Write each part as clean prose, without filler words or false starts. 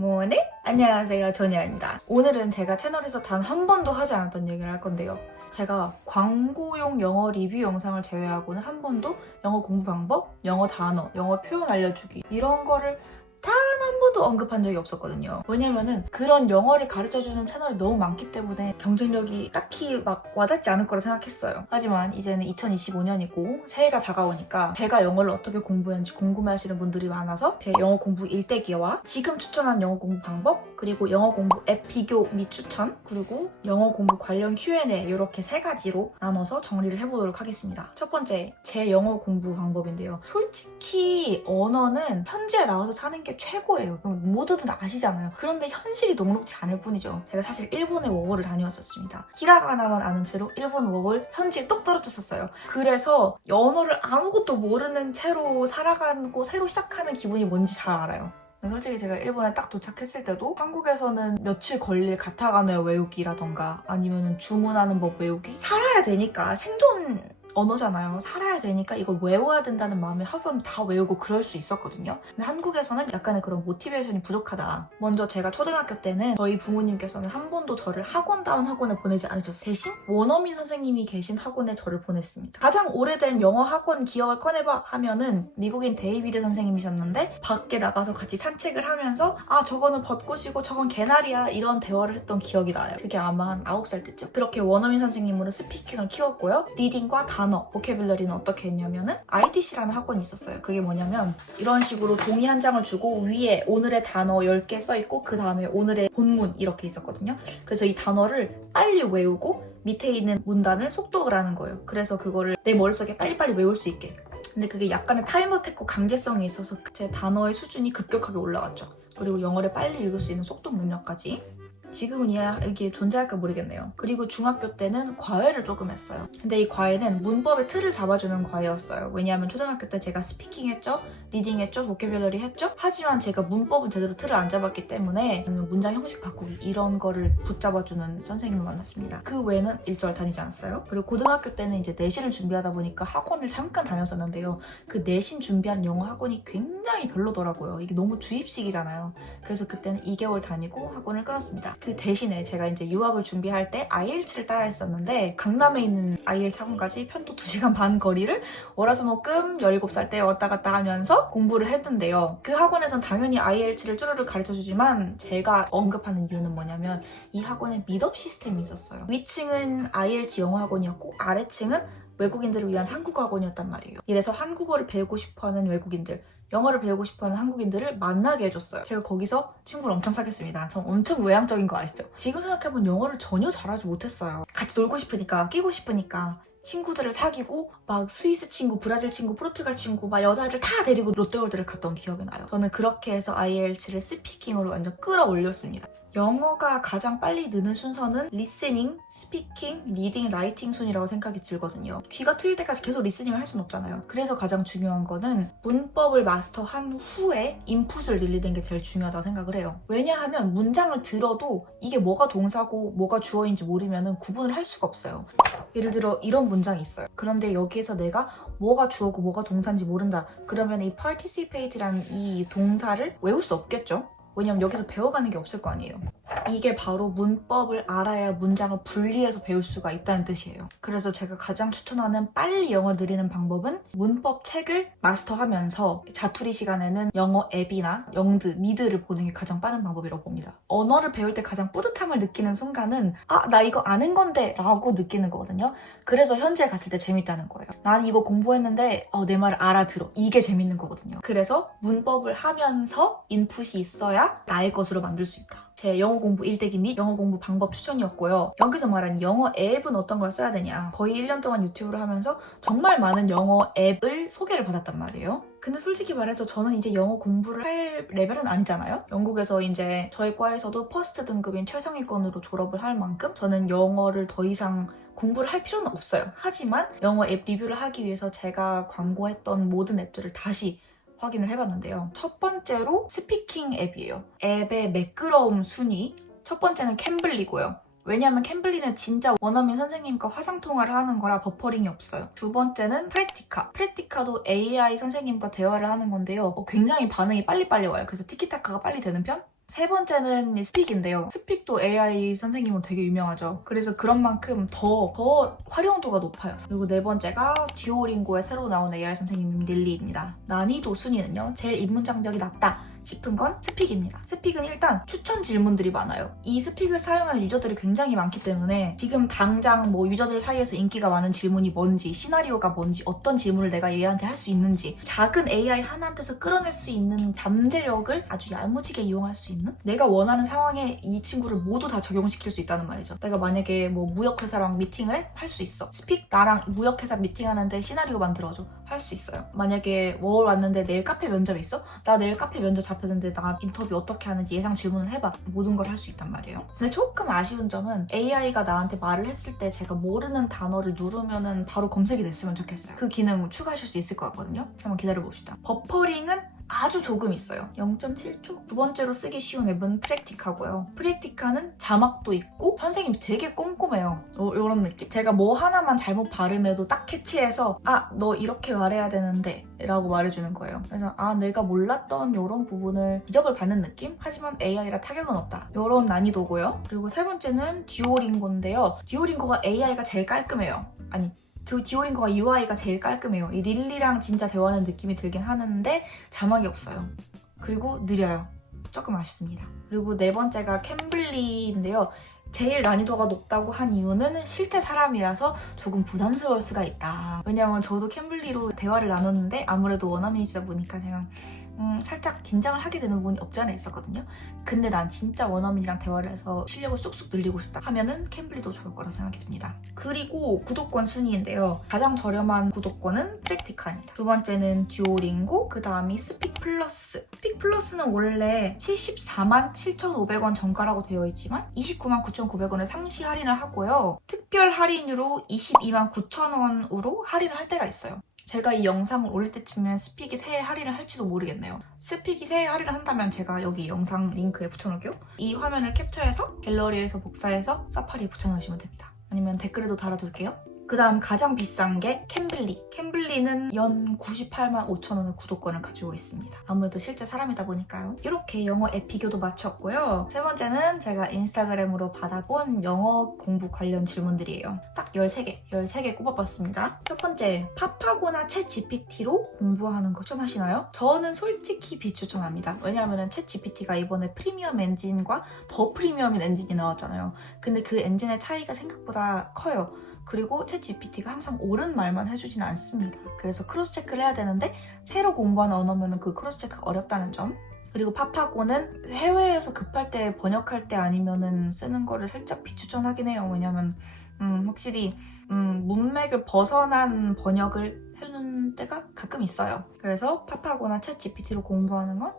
굿모닝! 안녕하세요, 전야입니다. 오늘은 제가 채널에서 단 한 번도 하지 않았던 얘기를 할 건데요. 제가 광고용 영어 리뷰 영상을 제외하고는 한 번도 영어 공부 방법, 영어 단어, 영어 표현 알려주기 이런 거를 단 한 번도 언급한 적이 없었거든요. 왜냐면은 그런 영어를 가르쳐주는 채널이 너무 많기 때문에 경쟁력이 딱히 막 와닿지 않을 거라 생각했어요. 하지만 이제는 2025년이고 새해가 다가오니까 제가 영어를 어떻게 공부했는지 궁금해하시는 분들이 많아서 제 영어 공부 일대기와 지금 추천한 영어 공부 방법, 그리고 영어 공부 앱 비교 및 추천, 그리고 영어 공부 관련 Q&A 이렇게 세 가지로 나눠서 정리를 해보도록 하겠습니다. 첫 번째, 제 영어 공부 방법인데요. 솔직히 언어는 현지에 나와서 사는 게 최고예요. 그럼 모두들 아시잖아요. 그런데 현실이 녹록지 않을 뿐이죠. 제가 사실 일본에 워홀을 다녀왔었습니다. 히라가나만 아는 채로 일본 워홀 현지에 똑 떨어졌었어요. 그래서 언어를 아무것도 모르는 채로 살아가고 새로 시작하는 기분이 뭔지 잘 알아요. 솔직히 제가 일본에 딱 도착했을 때도 한국에서는 며칠 걸릴 가타가나 외우기라던가 아니면 주문하는 법 외우기 살아야 되니까 생존 언어잖아요. 살아야 되니까 이걸 외워야 된다는 마음에 하루면 다 외우고 그럴 수 있었거든요. 근데 한국에서는 약간의 그런 모티베이션이 부족하다. 먼저 제가 초등학교 때는 저희 부모님께서는 한 번도 저를 학원다운 학원에 보내지 않으셨어요. 대신 원어민 선생님이 계신 학원에 저를 보냈습니다. 가장 오래된 영어 학원 기억을 꺼내봐 하면은 미국인 데이비드 선생님이셨는데 밖에 나가서 같이 산책을 하면서 아 저거는 벚꽃이고 저건 개나리야 이런 대화를 했던 기억이 나요. 그게 아마 한 9살 때쯤. 그렇게 원어민 선생님으로 스피킹을 키웠고요. 리딩과 단어, 보캐뷸러리는 어떻게 했냐면은 IDC라는 학원이 있었어요. 그게 뭐냐면 이런 식으로 종이 한 장을 주고 위에 오늘의 단어 10개 써있고 그 다음에 오늘의 본문 이렇게 있었거든요. 그래서 이 단어를 빨리 외우고 밑에 있는 문단을 속독을 하는 거예요. 그래서 그거를 내 머릿속에 빨리빨리 외울 수 있게. 근데 그게 약간의 타이머 테크 강제성이 있어서 제 단어의 수준이 급격하게 올라갔죠. 그리고 영어를 빨리 읽을 수 있는 속독 능력까지. 지금은 이게 존재할까 모르겠네요. 그리고 중학교 때는 과외를 조금 했어요. 근데 이 과외는 문법의 틀을 잡아주는 과외였어요. 왜냐하면 초등학교 때 제가 스피킹 했죠, 리딩 했죠, 보캐뷸러리 했죠. 하지만 제가 문법은 제대로 틀을 안 잡았기 때문에 문장 형식 바꾸기 이런 거를 붙잡아주는 선생님을 만났습니다. 그 외에는 일절 다니지 않았어요. 그리고 고등학교 때는 이제 내신을 준비하다 보니까 학원을 잠깐 다녔었는데요. 그 내신 준비하는 영어 학원이 굉장히 별로더라고요. 이게 너무 주입식이잖아요. 그래서 그때는 2개월 다니고 학원을 끊었습니다. 그 대신에 제가 이제 유학을 준비할 때 IELTS를 따야 했었는데 강남에 있는 IELTS 학원까지 편도 2시간 반 거리를 월화수목금 17살 때 왔다 갔다 하면서 공부를 했는데요. 그 학원에선 당연히 IELTS를 쭈르르 가르쳐주지만 제가 언급하는 이유는 뭐냐면 이 학원에 미드업 시스템이 있었어요. 위층은 IELTS 영어 학원이었고 아래층은 외국인들을 위한 한국어 학원이었단 말이에요. 이래서 한국어를 배우고 싶어하는 외국인들, 영어를 배우고 싶어하는 한국인들을 만나게 해줬어요. 제가 거기서 친구를 엄청 사귀었습니다. 전 엄청 외향적인 거 아시죠? 지금 생각해보면 영어를 전혀 잘하지 못했어요. 같이 놀고 싶으니까, 끼고 싶으니까 친구들을 사귀고 막 스위스 친구, 브라질 친구, 포르투갈 친구 막 여자애들 다 데리고 롯데월드를 갔던 기억이 나요. 저는 그렇게 해서 IELTS를 스피킹으로 완전 끌어올렸습니다. 영어가 가장 빨리 느는 순서는 리스닝, 스피킹, 리딩, 라이팅 순이라고 생각이 들거든요. 귀가 트일 때까지 계속 리스닝을 할 수는 없잖아요. 그래서 가장 중요한 거는 문법을 마스터한 후에 인풋을 늘리는 게 제일 중요하다고 생각을 해요. 왜냐하면 문장을 들어도 이게 뭐가 동사고 뭐가 주어인지 모르면 구분을 할 수가 없어요. 예를 들어 이런 문장이 있어요. 그런데 여기에서 내가 뭐가 주어고 뭐가 동사인지 모른다. 그러면 이 participate라는 이 동사를 외울 수 없겠죠? 왜냐면 여기서 배워가는 게 없을 거 아니에요. 이게 바로 문법을 알아야 문장을 분리해서 배울 수가 있다는 뜻이에요. 그래서 제가 가장 추천하는 빨리 영어를 늘리는 방법은 문법 책을 마스터하면서 자투리 시간에는 영어 앱이나 영드, 미드를 보는 게 가장 빠른 방법이라고 봅니다. 언어를 배울 때 가장 뿌듯함을 느끼는 순간은 아, 나 이거 아는 건데 라고 느끼는 거거든요. 그래서 현지에 갔을 때 재밌다는 거예요. 난 이거 공부했는데 내 말을 알아들어. 이게 재밌는 거거든요. 그래서 문법을 하면서 인풋이 있어야 나의 것으로 만들 수 있다. 제 영어 공부 일대기 및 영어 공부 방법 추천이었고요. 여기서 말하는 영어 앱은 어떤 걸 써야 되냐. 거의 1년 동안 유튜브를 하면서 정말 많은 영어 앱을 소개를 받았단 말이에요. 근데 솔직히 말해서 저는 이제 영어 공부를 할 레벨은 아니잖아요. 영국에서 이제 저희 과에서도 퍼스트 등급인 최상위권으로 졸업을 할 만큼 저는 영어를 더 이상 공부를 할 필요는 없어요. 하지만 영어 앱 리뷰를 하기 위해서 제가 광고했던 모든 앱들을 다시 확인을 해봤는데요. 첫 번째로 스피킹 앱이에요. 앱의 매끄러움 순위. 첫 번째는 캠블리고요. 왜냐하면 캠블리는 진짜 원어민 선생님과 화상통화를 하는 거라 버퍼링이 없어요. 두 번째는 프레티카. 프레티카도 AI 선생님과 대화를 하는 건데요. 굉장히 반응이 빨리빨리 와요. 그래서 티키타카가 빨리 되는 편? 세 번째는 스픽인데요. 스픽도 AI 선생님은 되게 유명하죠. 그래서 그런 만큼 더 활용도가 높아요. 그리고 네 번째가 듀오링고에 새로 나온 AI 선생님 릴리입니다. 난이도 순위는요. 제일 입문 장벽이 낮다 싶은 건 스픽입니다. 스픽은 일단 추천 질문들이 많아요. 이 스픽을 사용하는 유저들이 굉장히 많기 때문에 지금 당장 뭐 유저들 사이에서 인기가 많은 질문이 뭔지, 시나리오가 뭔지, 어떤 질문을 내가 얘한테 할 수 있는지, 작은 AI 하나한테서 끌어낼 수 있는 잠재력을 아주 야무지게 이용할 수 있는, 내가 원하는 상황에 이 친구를 모두 다 적용시킬 수 있다는 말이죠. 내가 만약에 뭐 무역회사랑 미팅을 할 수 있어. 스픽 나랑 무역회사 미팅하는데 시나리오 만들어줘. 할 수 있어요. 만약에 월 왔는데 내일 카페 면접이 있어? 나 내일 카페 면접 잡혔는데 나 인터뷰 어떻게 하는지 예상 질문을 해봐. 모든 걸 할 수 있단 말이에요. 근데 조금 아쉬운 점은 AI가 나한테 말을 했을 때 제가 모르는 단어를 누르면은 바로 검색이 됐으면 좋겠어요. 그 기능 추가하실 수 있을 것 같거든요. 한번 기다려봅시다. 버퍼링은 아주 조금 있어요. 0.7초? 두 번째로 쓰기 쉬운 앱은 프랙티카고요. 프랙티카는 자막도 있고 선생님이 되게 꼼꼼해요. 이런 느낌? 제가 뭐 하나만 잘못 발음해도 딱 캐치해서 너 이렇게 말해야 되는데 라고 말해주는 거예요. 그래서 내가 몰랐던 이런 부분을 지적을 받는 느낌? 하지만 AI라 타격은 없다. 이런 난이도고요. 그리고 세 번째는 듀오링고인데요. 듀오링고가 AI가 제일 깔끔해요. 듀오링고가 UI가 제일 깔끔해요. 이 릴리랑 진짜 대화하는 느낌이 들긴 하는데 자막이 없어요. 그리고 느려요. 조금 아쉽습니다. 그리고 네 번째가 캠블리인데요. 제일 난이도가 높다고 한 이유는 실제 사람이라서 조금 부담스러울 수가 있다. 왜냐면 저도 캠블리로 대화를 나눴는데 아무래도 원어민이시다 보니까 제가 살짝 긴장을 하게 되는 부분이 없지 않아 있었거든요. 근데 난 진짜 원어민이랑 대화를 해서 실력을 쑥쑥 늘리고 싶다 하면은 캠블리도 좋을 거라 생각이 듭니다. 그리고 구독권 순위인데요. 가장 저렴한 구독권은 프랙티카입니다. 두 번째는 듀오링고, 그 다음이 스픽 플러스. 스픽 플러스는 원래 74만 7,500원 정가라고 되어 있지만 29만 9,900원에 상시 할인을 하고요. 특별 할인으로 22만 9,000원으로 할인을 할 때가 있어요. 제가 이 영상을 올릴 때쯤엔 스픽이 새해 할인을 할지도 모르겠네요. 스픽이 새해 할인을 한다면 제가 여기 영상 링크에 붙여놓을게요. 이 화면을 캡처해서 갤러리에서 복사해서 사파리에 붙여놓으시면 됩니다. 아니면 댓글에도 달아둘게요. 그 다음 가장 비싼 게 캠블리. 캠블리는 연 98만 5천원의 구독권을 가지고 있습니다. 아무래도 실제 사람이다 보니까요. 이렇게 영어 앱 비교도 마쳤고요. 세 번째는 제가 인스타그램으로 받아본 영어 공부 관련 질문들이에요. 딱 13개 꼽아봤습니다. 첫 번째, 파파고나 챗 GPT로 공부하는 거 추천하시나요? 저는 솔직히 비추천합니다. 왜냐하면 챗 GPT가 이번에 프리미엄 엔진과 더 프리미엄인 엔진이 나왔잖아요. 근데 그 엔진의 차이가 생각보다 커요. 그리고 챗 GPT가 항상 옳은 말만 해주진 않습니다. 그래서 크로스 체크를 해야 되는데 새로 공부하는 언어면 그 크로스 체크가 어렵다는 점. 그리고 파파고는 해외에서 급할 때 번역할 때 아니면은 쓰는 거를 살짝 비추천하긴 해요. 왜냐면 확실히 문맥을 벗어난 번역을 해주는 때가 가끔 있어요. 그래서 파파고나 챗 GPT로 공부하는 건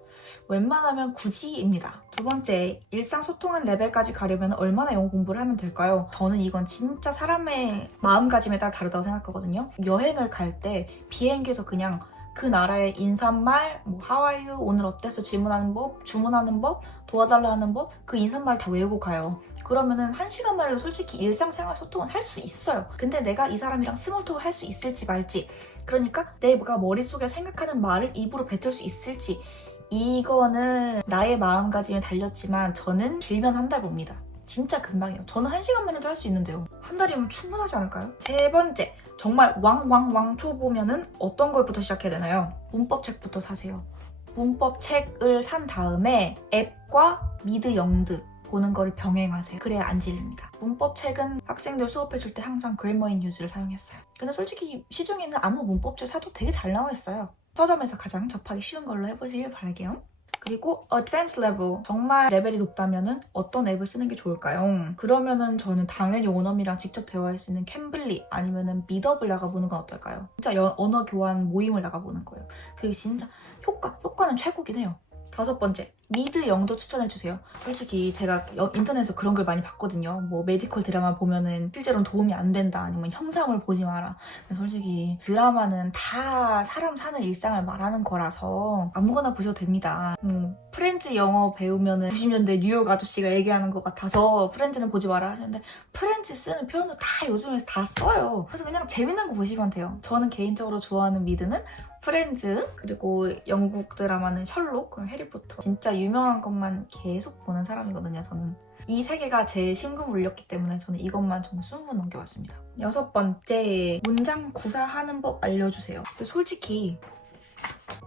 웬만하면 굳이입니다. 두 번째, 일상소통한 레벨까지 가려면 얼마나 영어 공부를 하면 될까요? 저는 이건 진짜 사람의 마음가짐에 따라 다르다고 생각하거든요. 여행을 갈 때 비행기에서 그냥 그 나라의 인사말, How are you? 오늘 어땠어? 질문하는 법, 주문하는 법, 도와달라 하는 법, 그 인사말을 다 외우고 가요. 그러면은 1시간 만에도 솔직히 일상생활 소통은 할 수 있어요. 근데 내가 이 사람이랑 스몰톡을 할 수 있을지 말지, 그러니까 내가 머릿속에 생각하는 말을 입으로 뱉을 수 있을지, 이거는 나의 마음가짐에 달렸지만 저는 길면 한 달 봅니다. 진짜 금방이에요. 저는 1시간 만에도 할 수 있는데요. 한 달이면 충분하지 않을까요? 세 번째, 정말 왕 초보면은 어떤 걸부터 시작해야 되나요? 문법 책부터 사세요. 문법 책을 산 다음에 앱과 미드 영드 보는 거를 병행하세요. 그래야 안 질립니다. 문법 책은 학생들 수업해줄 때 항상 그래머인 뉴스를 사용했어요. 근데 솔직히 시중에 있는 아무 문법책 사도 되게 잘 나와 있어요. 서점에서 가장 접하기 쉬운 걸로 해보시길 바랄게요. 그리고 Advanced Level, 정말 레벨이 높다면은 어떤 앱을 쓰는 게 좋을까요? 그러면은 저는 당연히 원어민이랑 직접 대화할 수 있는 캠블리 아니면은 미더블 나가보는 건 어떨까요? 진짜 언어 교환 모임을 나가보는 거예요. 그게 진짜 효과는 최고긴 해요. 다섯 번째, 미드 영도 추천해주세요. 솔직히 제가 인터넷에서 그런 걸 많이 봤거든요. 뭐 메디컬 드라마 보면은 실제로는 도움이 안 된다, 아니면 형상을 보지 마라. 근데 솔직히 드라마는 다 사람 사는 일상을 말하는 거라서 아무거나 보셔도 됩니다. 프렌즈 영어 배우면은 90년대 뉴욕 아저씨가 얘기하는 것 같아서 프렌즈는 보지 마라 하시는데, 프렌즈 쓰는 표현도 다 요즘에 다 써요. 그래서 그냥 재밌는 거 보시면 돼요. 저는 개인적으로 좋아하는 미드는 프렌즈, 그리고 영국 드라마는 셜록, 그리고 해리포터. 진짜 유명한 것만 계속 보는 사람이거든요, 저는. 이 세 개가 제 심금 울렸기 때문에 저는 이것만 정말 20번 넘겨왔습니다. 6번째, 문장 구사하는 법 알려주세요. 근데 솔직히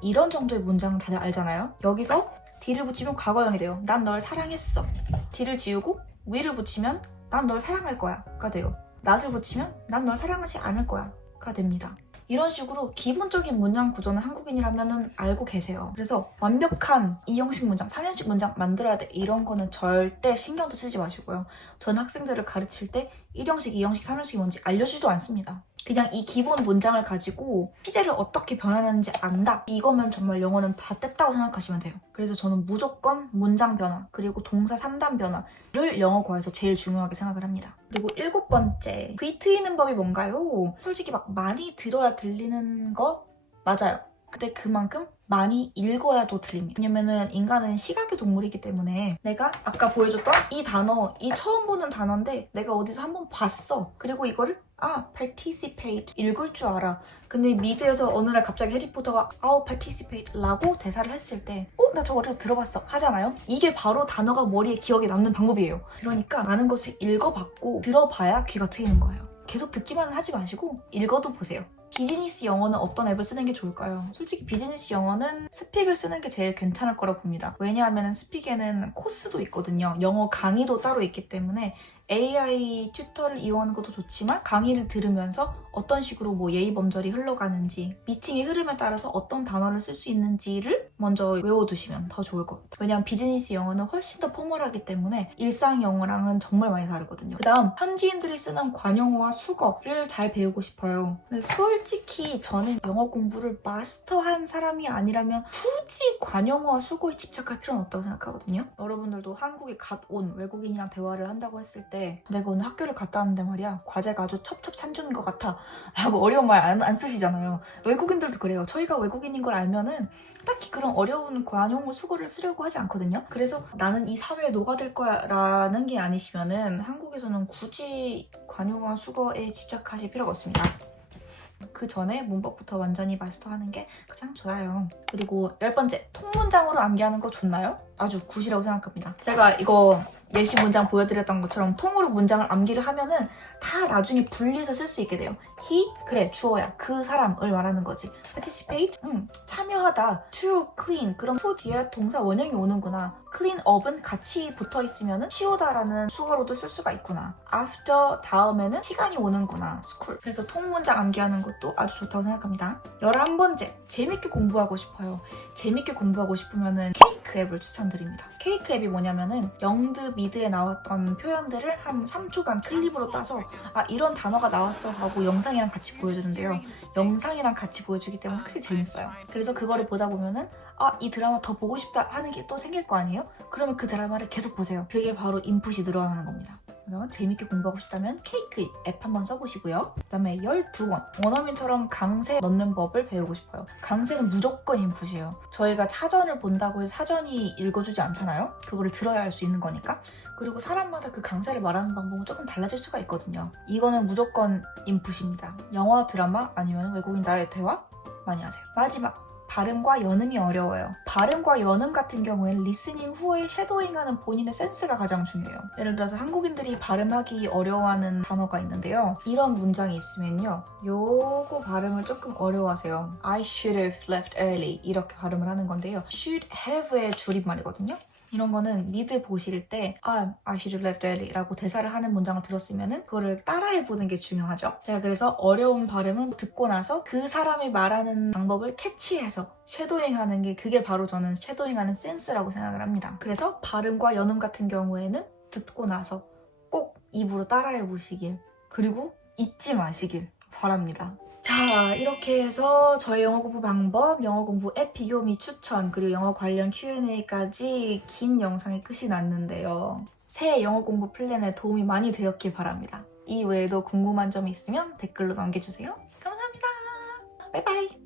이런 정도의 문장은 다들 알잖아요? 여기서 D를 붙이면 과거형이 돼요. 난 널 사랑했어. D를 지우고 we를 붙이면 난 널 사랑할 거야 가 돼요. not을 붙이면 난 널 사랑하지 않을 거야 가 됩니다. 이런 식으로 기본적인 문장 구조는 한국인이라면 알고 계세요. 그래서 완벽한 2형식 문장, 3형식 문장 만들어야 돼 이런 거는 절대 신경도 쓰지 마시고요. 저는 학생들을 가르칠 때 1형식, 2형식, 3형식이 뭔지 알려주지도 않습니다. 그냥 이 기본 문장을 가지고 시제를 어떻게 변환하는지 안다. 이거면 정말 영어는 다 뗐다고 생각하시면 돼요. 그래서 저는 무조건 문장 변화, 그리고 동사 3단 변화를 영어과에서 제일 중요하게 생각을 합니다. 그리고 7번째, 귀 트이는 법이 뭔가요? 솔직히 막 많이 들어야 들리는 거 맞아요. 근데 그만큼 많이 읽어야 더 들립니다. 왜냐면은 인간은 시각의 동물이기 때문에 내가 아까 보여줬던 이 단어, 이 처음 보는 단어인데 내가 어디서 한번 봤어. 그리고 이거를 participate 읽을 줄 알아. 근데 미드에서 어느 날 갑자기 해리포터가 participate 라고 대사를 했을 때 나 저거 어디서 들어봤어 하잖아요. 이게 바로 단어가 머리에 기억에 남는 방법이에요. 그러니까 많은 것을 읽어봤고 들어봐야 귀가 트이는 거예요. 계속 듣기만 하지 마시고 읽어도 보세요. 비즈니스 영어는 어떤 앱을 쓰는 게 좋을까요? 솔직히 비즈니스 영어는 스픽을 쓰는 게 제일 괜찮을 거라고 봅니다. 왜냐하면 스픽에는 코스도 있거든요. 영어 강의도 따로 있기 때문에 AI 튜터를 이용하는 것도 좋지만 강의를 들으면서 어떤 식으로 뭐 예의 범절이 흘러가는지 미팅의 흐름에 따라서 어떤 단어를 쓸 수 있는지를 먼저 외워두시면 더 좋을 것 같아요. 왜냐하면 비즈니스 영어는 훨씬 더 포멀하기 때문에 일상 영어랑은 정말 많이 다르거든요. 그 다음 현지인들이 쓰는 관용어와 수거를 잘 배우고 싶어요. 근데 솔직히 저는 영어 공부를 마스터한 사람이 아니라면 굳이 관용어와 수거에 집착할 필요는 없다고 생각하거든요. 여러분들도 한국에 갓 온 외국인이랑 대화를 한다고 했을 때 내가 오늘 학교를 갔다 왔는데 말이야 과제가 아주 첩첩산중인 것 같아 라고 어려운 말 안 쓰시잖아요. 외국인들도 그래요. 저희가 외국인인 걸 알면은 딱히 그런 어려운 관용어 수거를 쓰려고 하지 않거든요. 그래서 나는 이 사회에 녹아들 거야 라는 게 아니시면은 한국에서는 굳이 관용어 수거에 집착하실 필요가 없습니다. 그 전에 문법부터 완전히 마스터하는 게 가장 좋아요. 그리고 10번째, 통문장으로 암기하는 거 좋나요? 아주 굿이라고 생각합니다. 제가 이거 예시 문장 보여드렸던 것처럼 통으로 문장을 암기를 하면은 다 나중에 분리해서 쓸 수 있게 돼요. he, 그래, 주어야. 그 사람을 말하는 거지. participate, 참여하다. to, clean, 그럼 to 뒤에 동사 원형이 오는구나. clean up은 같이 붙어있으면은 치우다라는 수어로도 쓸 수가 있구나. after 다음에는 시간이 오는구나. school. 그래서 통문장 암기하는 것도 아주 좋다고 생각합니다. 11번째, 재밌게 공부하고 싶어요. 재밌게 공부하고 싶으면은 케이크 앱을 추천드립니다. 케이크 앱이 뭐냐면은 영드, 미드에 나왔던 표현들을 한 3초간 클립으로 따서 이런 단어가 나왔어 하고 영상이랑 같이 보여주는데요. 영상이랑 같이 보여주기 때문에 확실히 재밌어요. 그래서 그거를 보다 보면은 이 드라마 더 보고 싶다 하는 게 또 생길 거 아니에요? 그러면 그 드라마를 계속 보세요. 그게 바로 인풋이 늘어나는 겁니다. 그래서 재밌게 공부하고 싶다면 케이크 앱 한번 써보시고요. 그 다음에 12번, 원어민처럼 강세 넣는 법을 배우고 싶어요. 강세는 무조건 인풋이에요. 저희가 사전을 본다고 해서 사전이 읽어주지 않잖아요. 그거를 들어야 할 수 있는 거니까. 그리고 사람마다 그 강세를 말하는 방법은 조금 달라질 수가 있거든요. 이거는 무조건 인풋입니다. 영화, 드라마 아니면 외국인 나라의 대화 많이 하세요. 마지막, 발음과 연음이 어려워요. 발음과 연음 같은 경우에는 리스닝 후에 쉐도잉하는 본인의 센스가 가장 중요해요. 예를 들어서 한국인들이 발음하기 어려워하는 단어가 있는데요. 이런 문장이 있으면요. 요거 발음을 조금 어려워하세요. I should have left early 이렇게 발음을 하는 건데요. should have의 줄임말이거든요. 이런 거는 미드 보실 때 I should have left early 라고 대사를 하는 문장을 들었으면 그거를 따라해보는 게 중요하죠. 제가 그래서 어려운 발음은 듣고 나서 그 사람이 말하는 방법을 캐치해서 쉐도잉하는 게 그게 바로 저는 쉐도잉하는 센스라고 생각을 합니다. 그래서 발음과 연음 같은 경우에는 듣고 나서 꼭 입으로 따라해보시길 그리고 잊지 마시길 바랍니다. 자, 이렇게 해서 저의 영어 공부 방법, 영어 공부 앱 비교 및 추천, 그리고 영어 관련 Q&A까지 긴 영상이 끝이 났는데요. 새해 영어 공부 플랜에 도움이 많이 되었길 바랍니다. 이 외에도 궁금한 점이 있으면 댓글로 남겨주세요. 감사합니다. 바이바이.